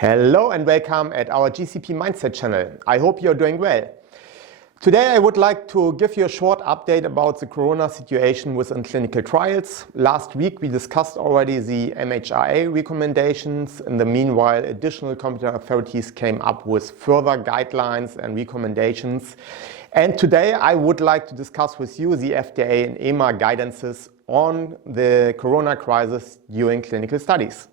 Hello and welcome at our GCP-Mindset channel. I hope you're doing well. Today I would like to give you a short update about the corona situation within clinical trials. Last week we discussed already the MHRA recommendations. In the meanwhile, additional competent authorities came up with further guidelines and recommendations. And today I would like to discuss with you the FDA and EMA guidances on the corona crisis during clinical studies.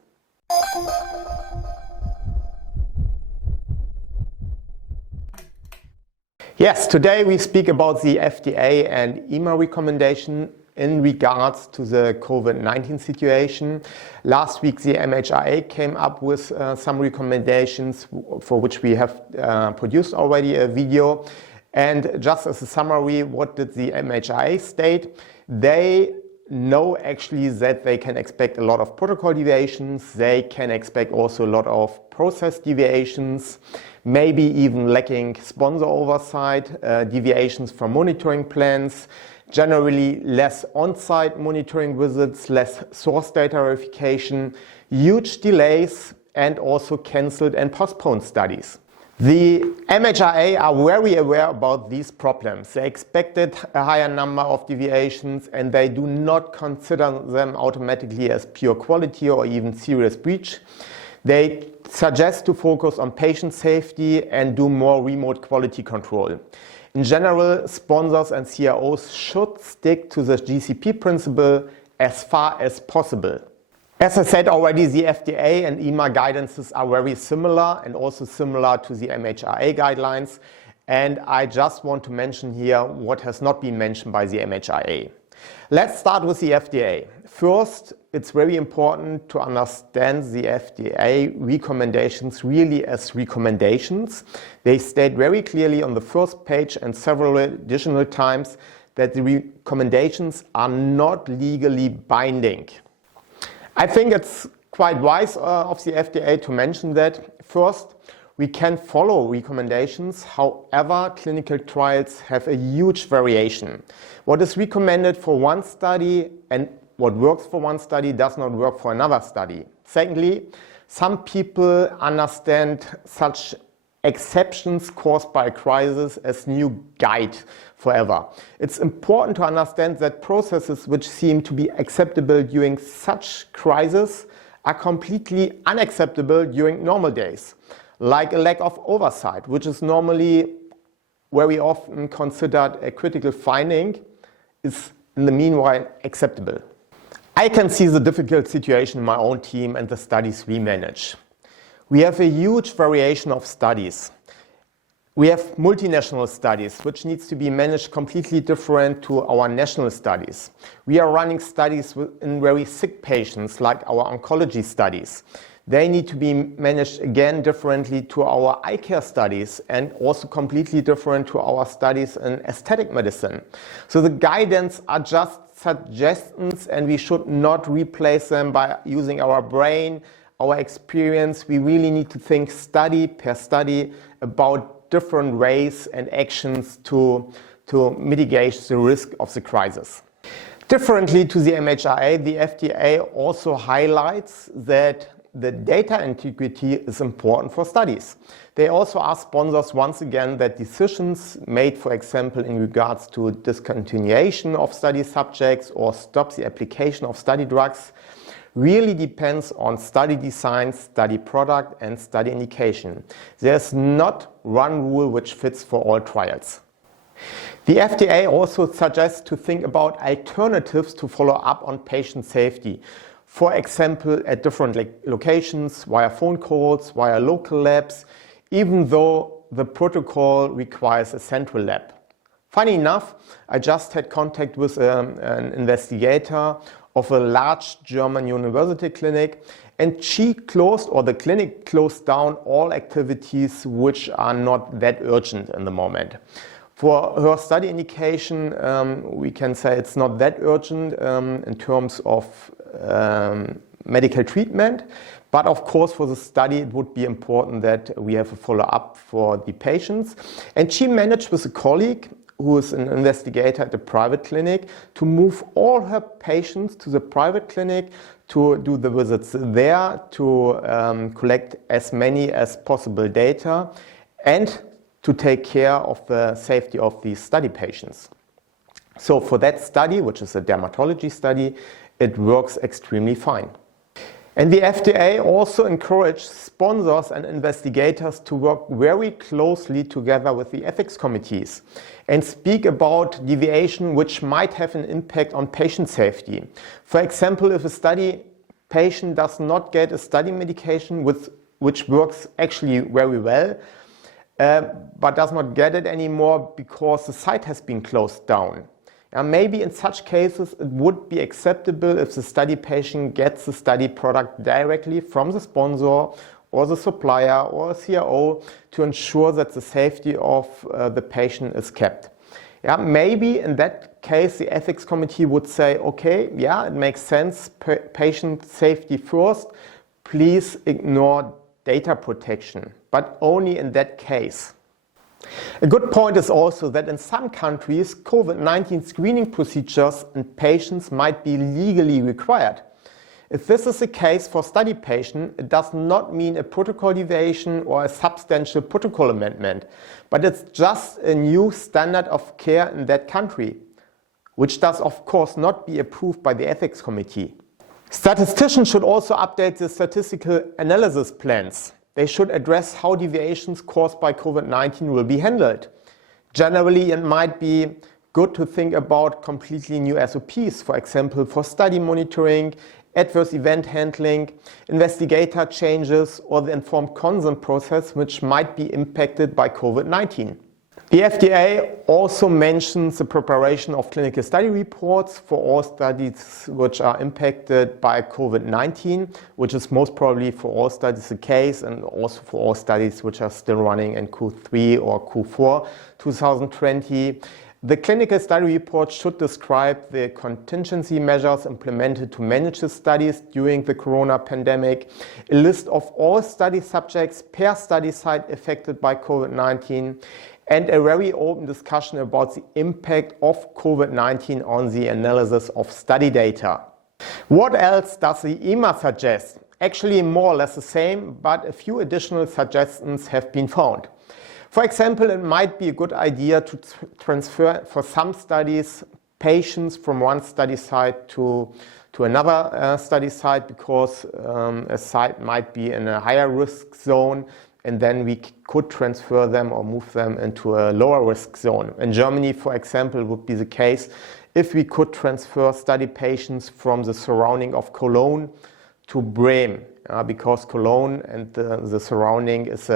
Yes, today we speak about the FDA and EMA recommendation in regards to the COVID-19 situation. Last week the MHRA came up with some recommendations for which we have produced already a video. And just as a summary, what did the MHRA state? They know actually that they can expect a lot of protocol deviations. They can expect also a lot of process deviations, maybe even lacking sponsor oversight, deviations from monitoring plans, generally less on-site monitoring visits, less source data verification, huge delays, and also cancelled and postponed studies. The MHRA are very aware about these problems. They expected a higher number of deviations and they do not consider them automatically as pure quality or even serious breach. They suggest to focus on patient safety and do more remote quality control. In general, sponsors and CROs should stick to the GCP principle as far as possible. As I said already, the FDA and EMA guidances are very similar and also similar to the MHRA guidelines. And I just want to mention here what has not been mentioned by the MHRA. Let's start with the FDA. First, it's very important to understand the FDA recommendations really as recommendations. They state very clearly on the first page and several additional times that the recommendations are not legally binding. I think it's quite wise of the FDA to mention that. First, we can follow recommendations, however, clinical trials have a huge variation. What is recommended for one study and what works for one study does not work for another study. Secondly, some people understand such exceptions caused by a crisis as new guide forever. It's important to understand that processes which seem to be acceptable during such crisis are completely unacceptable during normal days, like a lack of oversight, which is normally very often considered a critical finding, is in the meanwhile acceptable. I can see the difficult situation in my own team and the studies we manage. We have a huge variation of studies. We have multinational studies, which needs to be managed completely different to our national studies. We are running studies in very sick patients, like our oncology studies. They need to be managed again differently to our eye care studies and also completely different to our studies in aesthetic medicine. So the guidance are just suggestions and we should not replace them by using our brain, our experience. We really need to think study per study about different ways and actions to mitigate the risk of the crisis. Differently to the MHRA, the FDA also highlights that the data integrity is important for studies. They also ask sponsors once again that decisions made, for example, in regards to discontinuation of study subjects or stop the application of study drugs really depends on study design, study product and study indication. There's not one rule which fits for all trials. The FDA also suggests to think about alternatives to follow up on patient safety. For example, at different locations, via phone calls, via local labs, even though the protocol requires a central lab. Funny enough, I just had contact with an investigator of a large German university clinic, and the clinic closed down all activities which are not that urgent in the moment. For her study indication, we can say it's not that urgent in terms of medical treatment, but of course for the study it would be important that we have a follow-up for the patients. And she managed with a colleague who is an investigator at the private clinic to move all her patients to the private clinic to do the visits there, to collect as many as possible data, and to take care of the safety of these study patients. So for that study, which is a dermatology study, it works extremely fine. And the FDA also encouraged sponsors and investigators to work very closely together with the ethics committees and speak about deviation which might have an impact on patient safety. For example, if a study patient does not get a study medication which works actually very well, but does not get it anymore because the site has been closed down. Maybe in such cases it would be acceptable if the study patient gets the study product directly from the sponsor or the supplier or a CRO to ensure that the safety of the patient is kept. Maybe in that case the ethics committee would say, okay, it makes sense, patient safety first, please ignore data protection, but only in that case. A good point is also that in some countries, COVID-19 screening procedures in patients might be legally required. If this is the case for study patients, it does not mean a protocol deviation or a substantial protocol amendment, but it's just a new standard of care in that country, which does of course not be approved by the ethics committee. Statisticians should also update the statistical analysis plans. They should address how deviations caused by COVID-19 will be handled. Generally, it might be good to think about completely new SOPs, for example, for study monitoring, adverse event handling, investigator changes, or the informed consent process, which might be impacted by COVID-19. The FDA also mentions the preparation of clinical study reports for all studies which are impacted by COVID-19, which is most probably for all studies the case, and also for all studies which are still running in Q3 or Q4 2020. The clinical study report should describe the contingency measures implemented to manage the studies during the corona pandemic, a list of all study subjects per study site affected by COVID-19, and a very open discussion about the impact of COVID-19 on the analysis of study data. What else does the EMA suggest? Actually more or less the same, but a few additional suggestions have been found. For example, it might be a good idea to transfer for some studies patients from one study site to another study site because a site might be in a higher risk zone, and then we could transfer them or move them into a lower risk zone. In Germany, for example, would be the case if we could transfer study patients from the surrounding of Cologne to Bremen, because Cologne and the surrounding is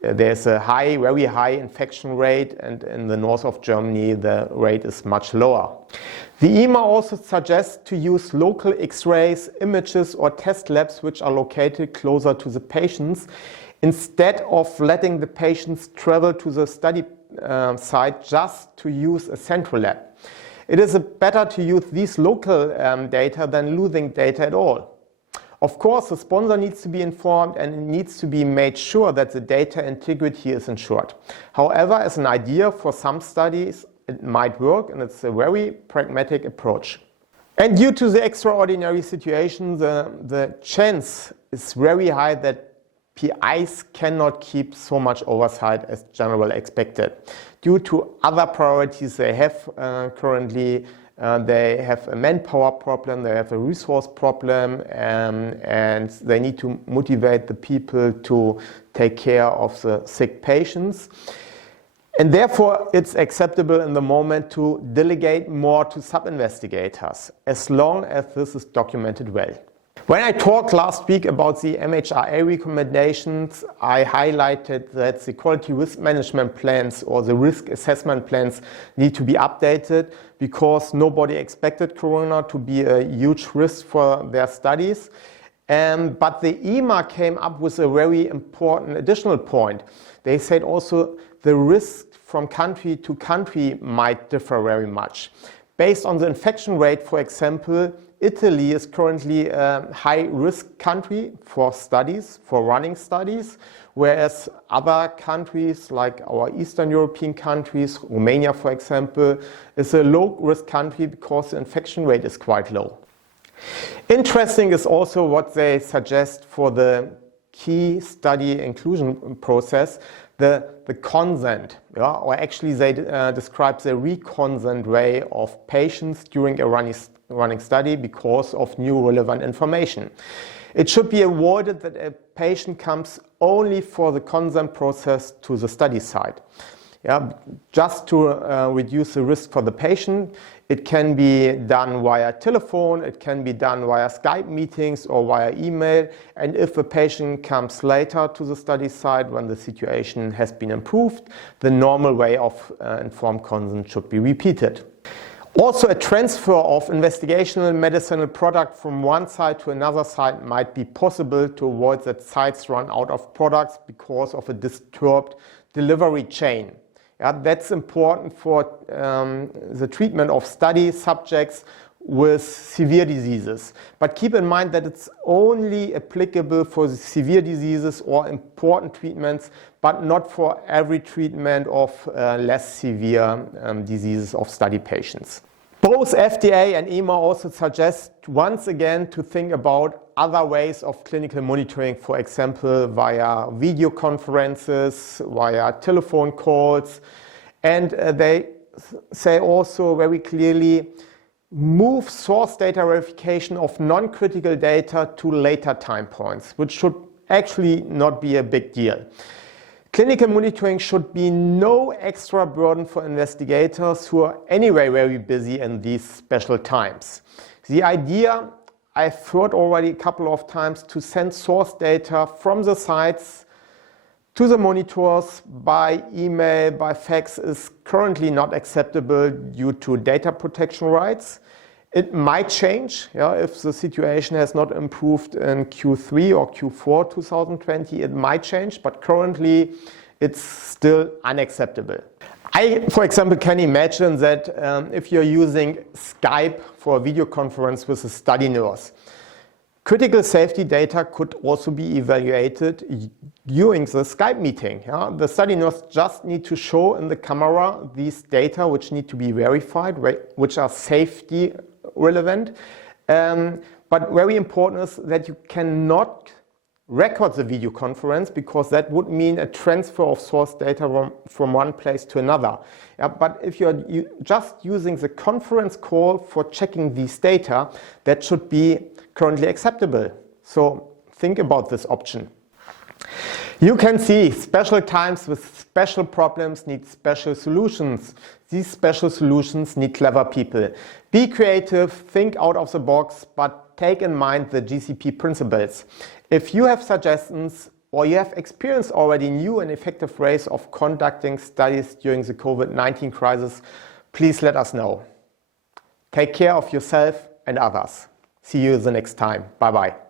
there's a very high infection rate, and in the north of Germany the rate is much lower. The EMA also suggests to use local X-rays, images or test labs which are located closer to the patients, instead of letting the patients travel to the study site just to use a central lab. It is better to use these local data than losing data at all. Of course, the sponsor needs to be informed and it needs to be made sure that the data integrity is ensured. However, as an idea for some studies, it might work, and it's a very pragmatic approach. And due to the extraordinary situation, the chance is very high that PIs cannot keep so much oversight as generally expected. Due to other priorities they have currently, they have a manpower problem, they have a resource problem, and they need to motivate the people to take care of the sick patients. And therefore, it's acceptable in the moment to delegate more to sub-investigators, as long as this is documented well. When I talked last week about the MHRA recommendations, I highlighted that the quality risk management plans or the risk assessment plans need to be updated because nobody expected Corona to be a huge risk for their studies. But the EMA came up with a very important additional point. They said also the risk from country to country might differ very much. Based on the infection rate, for example, Italy is currently a high-risk country for studies, for running studies, whereas other countries like our Eastern European countries, Romania for example, is a low-risk country because the infection rate is quite low. Interesting is also what they suggest for the key study inclusion process, the consent, or actually they describe the reconsent way of patients during a running study because of new relevant information. It should be avoided that a patient comes only for the consent process to the study site. Just to reduce the risk for the patient. It can be done via telephone, it can be done via Skype meetings or via email, and if the patient comes later to the study site when the situation has been improved, the normal way of informed consent should be repeated. Also, a transfer of investigational medicinal product from one site to another site might be possible to avoid that sites run out of products because of a disturbed delivery chain. That's important for the treatment of study subjects with severe diseases. But keep in mind that it's only applicable for the severe diseases or important treatments, but not for every treatment of less severe diseases of study patients. Both FDA and EMA also suggest once again to think about other ways of clinical monitoring, for example via video conferences, via telephone calls, and they say also very clearly move source data verification of non-critical data to later time points, which should actually not be a big deal. Clinical monitoring should be no extra burden for investigators who are anyway very busy in these special times. The idea, I've heard already a couple of times, to send source data from the sites to the monitors by email, by fax, is currently not acceptable due to data protection rights. It might change if the situation has not improved in Q3 or Q4 2020. It might change, but currently it's still unacceptable. I, for example, can imagine that if you're using Skype for a video conference with a study nurse, critical safety data could also be evaluated during the Skype meeting. The study nurse just need to show in the camera these data which need to be verified, which are safety relevant. But very important is that you cannot record the video conference, because that would mean a transfer of source data from one place to another. But if you're just using the conference call for checking these data, that should be currently acceptable. So think about this option. You can see special times with special problems need special solutions. These special solutions need clever people. Be creative, think out of the box, but take in mind the GCP principles. If you have suggestions or you have experienced already new and effective ways of conducting studies during the COVID-19 crisis, please let us know. Take care of yourself and others. See you the next time. Bye-bye.